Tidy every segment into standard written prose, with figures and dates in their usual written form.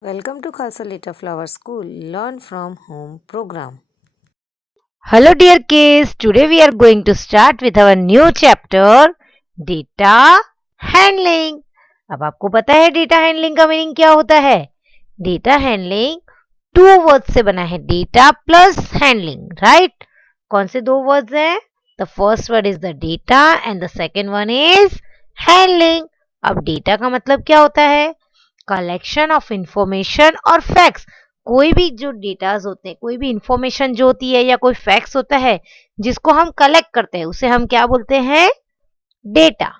Welcome to Khalsa Flower School Learn from Home program. Hello, dear kids. Today we are going to start with our new chapter Data Handling. अब आपको पता है data handling का meaning क्या होता है? Data handling to word से बना है, डेटा प्लस हैंडलिंग, राइट? कौन से दो वर्ड्स हैं? The first word is the data and the second one is handling. अब डेटा का मतलब क्या होता है? कलेक्शन ऑफ इंफॉर्मेशन और फैक्ट्स. कोई भी जो डेटाज होते हैं, कोई भी इंफॉर्मेशन जो होती है या कोई फैक्ट्स होता है जिसको हम कलेक्ट करते हैं, उसे हम क्या बोलते हैं? Data.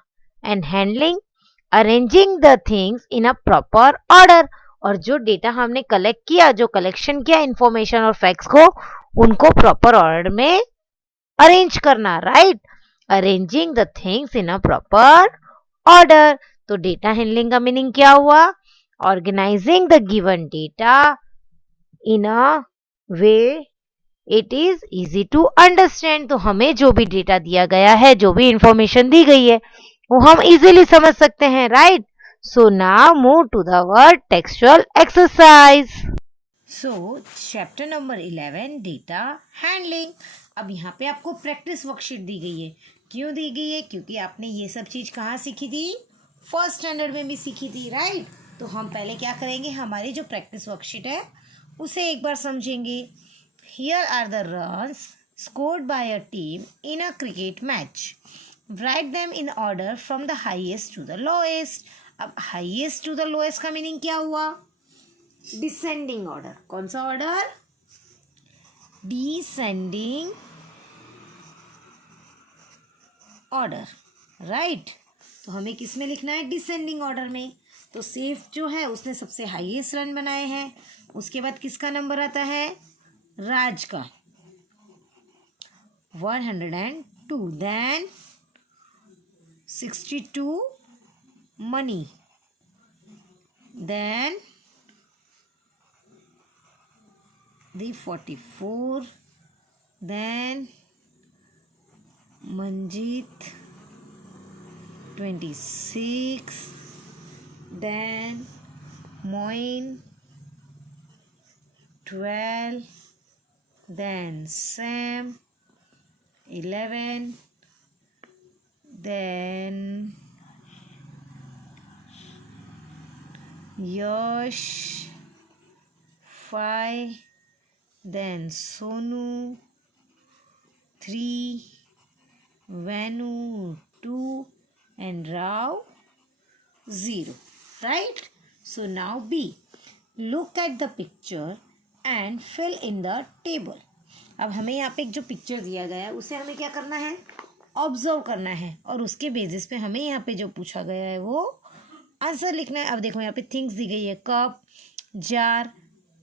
And handling, arranging the things in a proper order. और जो डेटा हमने कलेक्ट किया, जो कलेक्शन किया इंफॉर्मेशन और फैक्ट्स को, उनको प्रॉपर ऑर्डर में अरेंज करना, right? Arranging the things in a proper order. तो डेटा हैंडलिंग का मीनिंग क्या हुआ? Organising the given data in a way it is easy to understand. तो हमें जो भी डेटा दिया गया है, जो भी इंफॉर्मेशन दी गई है, वो हम इजीली समझ सकते हैं, right? So now move to the word textual exercise. So, chapter number 11 Data Handling. अब यहाँ पे आपको प्रैक्टिस वर्कशीट दी गई है. क्यों दी गई है? क्योंकि आपने ये सब चीज़ कहाँ सीखी थी? फर्स्ट स्टैंडर्ड में भी सीखी थी, राइट? तो हम पहले क्या करेंगे, हमारी जो प्रैक्टिस वर्कशीट है उसे एक बार समझेंगे. Here are the runs scored by a team in a cricket match. Write them in order from the highest to the lowest. अब highest to the lowest का मीनिंग क्या हुआ? Descending order. कौन सा ऑर्डर? Descending order, right? तो हमें किस में लिखना है? डिसेंडिंग ऑर्डर में. तो सेफ जो है उसने सबसे हाईएस्ट रन बनाए हैं. उसके बाद किसका नंबर आता है? राज का 102. Then 62 money. Then the 44. Then Manjit 26. Then Moin 12. Then Sam 11. Then Yash 5. Then Sonu 3, Vanu 2, and Rao 0. Right? So now B. Look at the picture and fill in the table. अब हमें यहाँ पे एक जो पिक्चर दिया गया है उसे हमें क्या करना है? ऑब्जर्व करना है, और उसके बेसिस पे हमें यहाँ पे जो पूछा गया है वो आंसर लिखना है. अब देखो यहाँ पे थिंग्स दी गई है: cup, jar,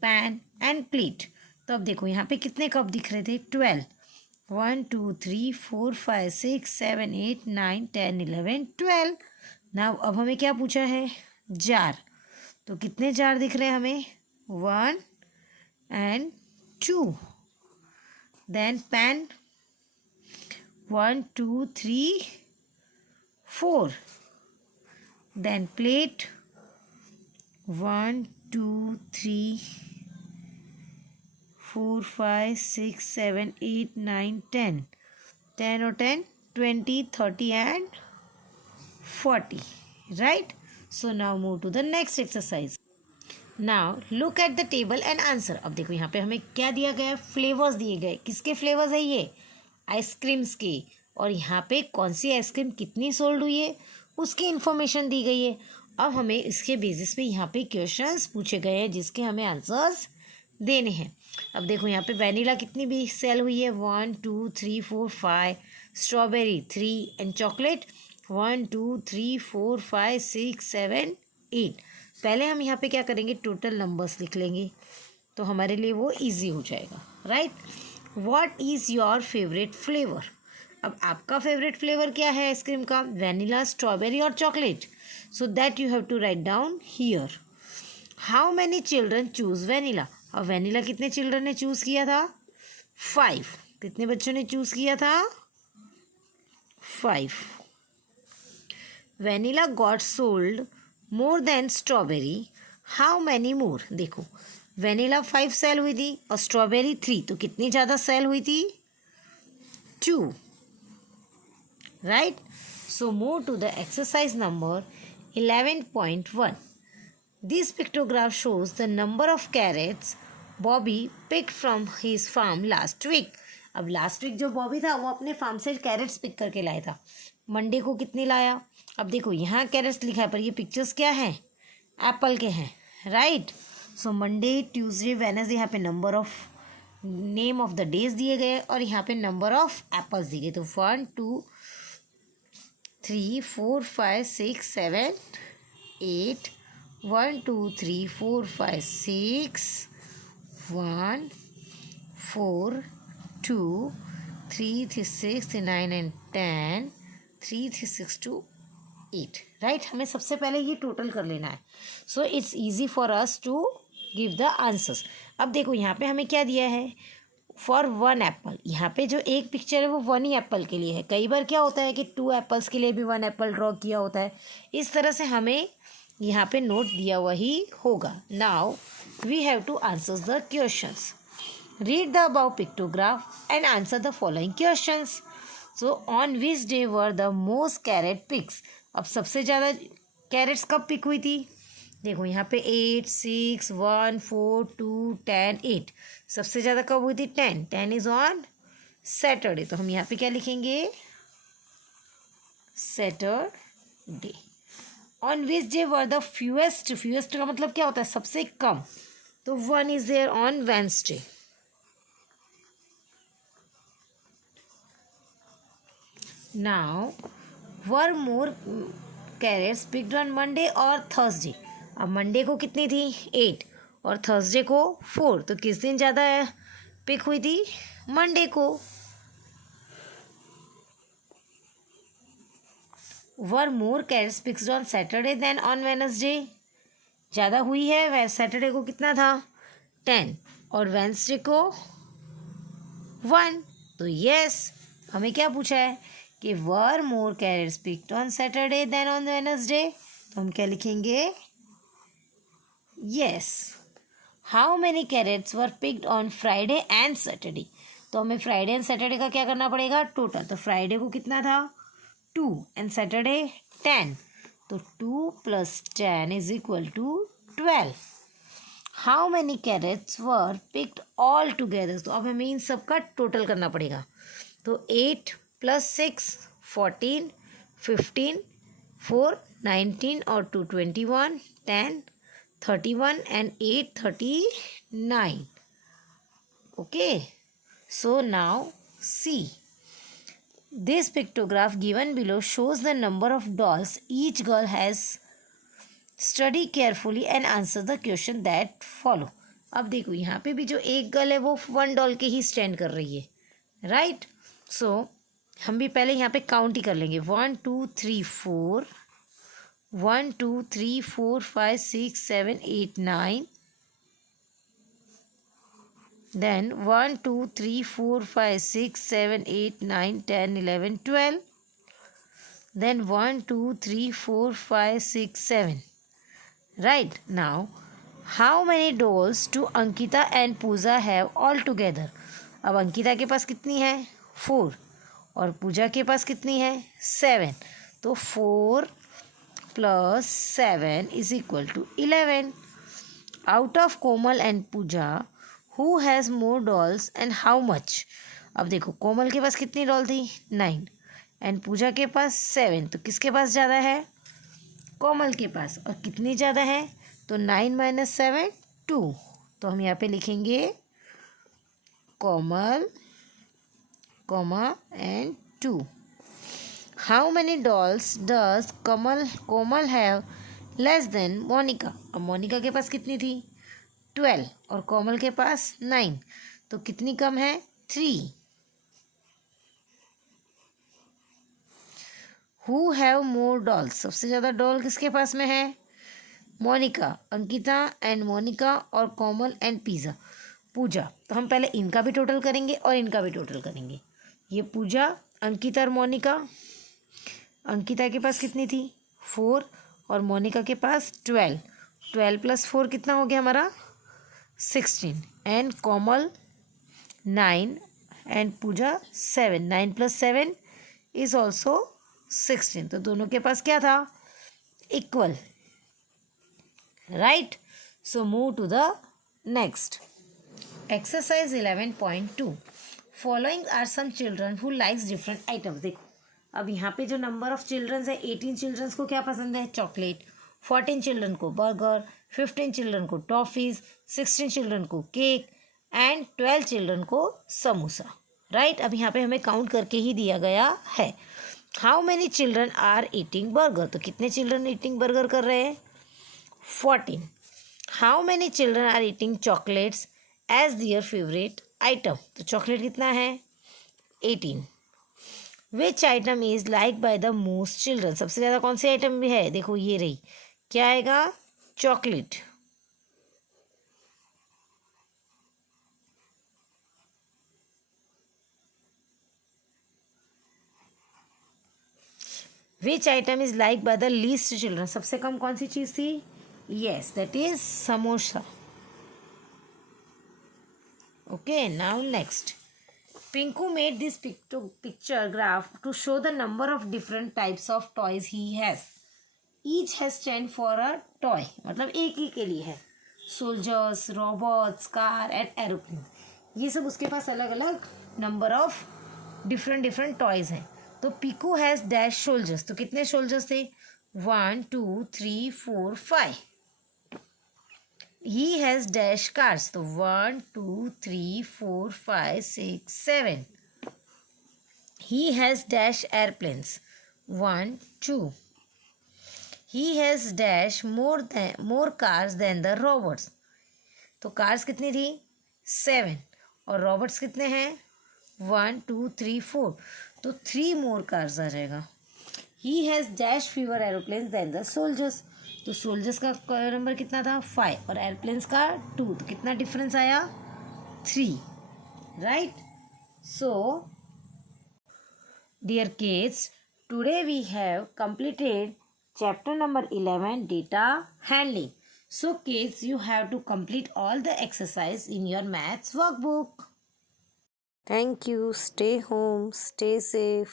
pan end plate. तो अब देखो यहाँ पे कितने कप दिख रहे थे? 12. 1 2 3 4 5 6 7 8 9 10 11 12. नाउ अब हमें क्या पूछा है? जार. तो कितने जार दिख रहे हैं हमें? 1 and 2. Then pan 1 2 3 4. Then plate 1 2 3 4 5 6 7 8 9 10. 10 or 10, 20, 30 and 40. Right? So now move to the next exercise. Now look at the table and answer. अब देखो यहाँ पे हमें क्या दिया गया? फ्लेवर्स दिए गए. किसके फ्लेवर्स है ये? आइसक्रीम्स के. और यहाँ पे कौन सी आइसक्रीम कितनी सोल्ड हुई है उसकी इंफॉर्मेशन दी गई है. अब हमें इसके बेसिस पे यहाँ पे क्वेश्चंस पूछे गए हैं जिसके हमें आंसर्स देने हैं. अब देखो यहाँ पे वैनिला कितनी भी सेल हुई है? 1 2 3 4 5. Strawberry 3 and chocolate 1 2 3 4 5 6 7 8. पहले हम यहाँ पे क्या करेंगे? टोटल नंबर्स लिख लेंगे तो हमारे लिए वो इजी हो जाएगा, right? What is your favourite flavour? अब आपका फेवरेट फ्लेवर क्या है आइसक्रीम का? वैनिला, स्ट्रॉबेरी और chocolate. So that you have to write down here. How many children choose vanilla? अब वैनिला कितने चिल्ड्रन ने चूज़ किया था? 5. कितने बच्चों ने चूज़ किया था? 5. Vanilla got sold more than strawberry. How many more, देखो वेनिला 5 सेल हुई थी और स्ट्रॉबेरी 3, तो कितनी ज़्यादा सेल हुई थी? 2, right. So move to the exercise number 11.1. This pictograph shows the number of carrots Bobby picked from his farm last week. अब लास्ट वीक जो बॉबी था वो अपने फार्म से कैरेट्स पिक करके लाया था. मंडे को कितने लाया? अब देखो यहाँ कैरेट्स लिखा है पर ये पिक्चर्स क्या हैं? एप्पल के हैं, right. So Monday, Tuesday, Wednesday, यहाँ पे number of name of the days दिए गए और यहाँ पे नंबर ऑफ एप्पल्स दिए गए. तो 1 2 3 4 5 6 7 8 1 2 3 4 5 6 1 4 2 3 3 6 3 9 and 10 3 3 6 2 8, राइट. हमें सबसे पहले ये टोटल कर लेना है. So it's easy for us to give the answers. अब देखो यहाँ पे हमें क्या दिया है? For 1 apple. यहाँ पे जो एक पिक्चर है वो 1 ही एप्पल के लिए है. कई बार क्या होता है कि 2 एप्पल्स के लिए भी 1 एप्पल ड्रॉ किया होता है. इस तरह से हमें यहाँ पे नोट दिया हुआ ही होगा. Now we have to answer the questions. Read the above pictograph and answer the following questions. So on which day were the most carrot picks. अब सबसे ज़्यादा कैरेट्स कब पिक हुई थी? देखो यहाँ पे 8 6 1 4 2 10 8. सबसे ज़्यादा कब हुई थी? 10 इज़ ऑन सैटरडे. तो हम यहाँ पे क्या लिखेंगे? Saturday. On which day were the fewest. Fewest का मतलब क्या होता है? सबसे कम. तो 1 is there on Wednesday. Now were more carrots picked on Monday और थर्सडे. अब मंडे को कितनी थी? 8 और थर्सडे को 4. तो किस दिन ज़्यादा पिक हुई थी? मंडे को. Were more carrots picked on Saturday than on Wednesday. ज़्यादा हुई है. सैटरडे को कितना था? 10 और वेडनेसडे को 1. तो यस, हमें क्या पूछा है कि were more carrots picked on Saturday than on Wednesday. तो हम क्या लिखेंगे? Yes. How many carrots were picked on Friday and Saturday. तो हमें फ्राइडे एंड सैटरडे का क्या करना पड़ेगा? टोटल. तो फ्राइडे को कितना था? 2 एंड सैटरडे 10. तो 2 + 10 is equal to 12. How many carrots were picked all together. तो अब हमें इन सब का टोटल करना पड़ेगा. तो 8 + 6 14 15 4 19 और 2 21 10 31 and 8 39. Okay. So now see. This pictograph given below shows the number of dolls each girl has. Study carefully and answer the question that follow. अब देखो यहाँ पे भी जो एक गर्ल है वो 1 डॉल के ही स्टैंड कर रही है, राइट. सो हम भी पहले यहाँ पे काउंट ही कर लेंगे. 1 2 3 4 1 2 3 4 5 6 7 8 9. Then 1 2 3 4 5 6 7 8 9 10 11 12. Then 1 2 3 4 5 6 7. Right. Now, how many dolls do Ankita and Pooja have all together? अब अंकिता के पास कितनी है? 4 और पूजा के पास कितनी है? 7. तो 4 + 7 is equal to 11. Out of Komal and Pooja, who has more dolls and how much? अब देखो कोमल के पास कितनी डॉल थी? 9 एंड पूजा के पास 7. तो किसके पास ज़्यादा है? कोमल के पास. और कितनी ज़्यादा है? तो 9 - 7 2. तो हम यहाँ पे लिखेंगे Komal and 2. How many dolls does Komal have less than Monika. अब मोनिका के पास कितनी थी? 12 और कोमल के पास 9. तो कितनी कम है? 3. Who have more dolls. सबसे ज़्यादा डॉल किसके पास में है? मोनिका. अंकिता एंड मोनिका और कोमल एंड पूजा. तो हम पहले इनका भी टोटल करेंगे और इनका भी टोटल करेंगे. ये पूजा, अंकिता और मोनिका. अंकिता के पास कितनी थी? 4 और मोनिका के पास 12. 12 + 4 कितना हो गया हमारा 16 and Komal 9 and Pooja 7. 9 + 7 is also 16. तो दोनों के पास क्या था equal right. So move to the next exercise 11.2. Following are some children who likes different items. देखो अब यहाँ पे जो नंबर ऑफ चिल्ड्रंस है 18 चिल्ड्रंस को क्या पसंद है चॉकलेट, 14 चिल्ड्रन को बर्गर, 15 चिल्ड्रन को टॉफीज, 16 चिल्ड्रन को केक एंड 12 चिल्ड्रन को समोसा राइट. अब यहाँ पे हमें काउंट करके ही दिया गया है. How many children are eating burger. तो कितने चिल्ड्रन ईटिंग बर्गर कर रहे हैं 14. How many children are eating chocolates as their favourite item. तो चॉकलेट कितना है 18. Which item is like by the most children. सबसे ज़्यादा कौन सी आइटम भी है देखो ये रही क्या आएगा chocolate. Which item is like by the least children. सबसे कम कौन सी चीज़ थी yes that is samosa. Okay, now next Pinku made this picture graph to show the number of different types of toys he has. Each has stand for a toy. मतलब एक ही के लिए है soldiers, robots, car and aeroplane. ये सब उसके पास अलग अलग नंबर ऑफ डिफरेंट टॉयज हैं. तो पिकू हैज डैश सोल्जर्स. तो कितने सोल्जर्स थे 1 2 3 4 5. He has dash cars. तो 1 2 3 4 5 6 7. He has dash airplanes. 1 2. He has dash more cars than the robots. तो cars कितनी थी 7 और robots कितने हैं 1 2 3 4. तो 3 more cars आ जाएगा. He has dash fewer aeroplanes than the soldiers. तो सोल्जर्स का नंबर कितना था 5 और एयरप्लेन्स का 2. तो कितना डिफरेंस आया 3 right. So dear kids today we have completed chapter number 11 data handling. So kids you have to complete all the exercise in your maths workbook. Thank you. Stay home, stay safe.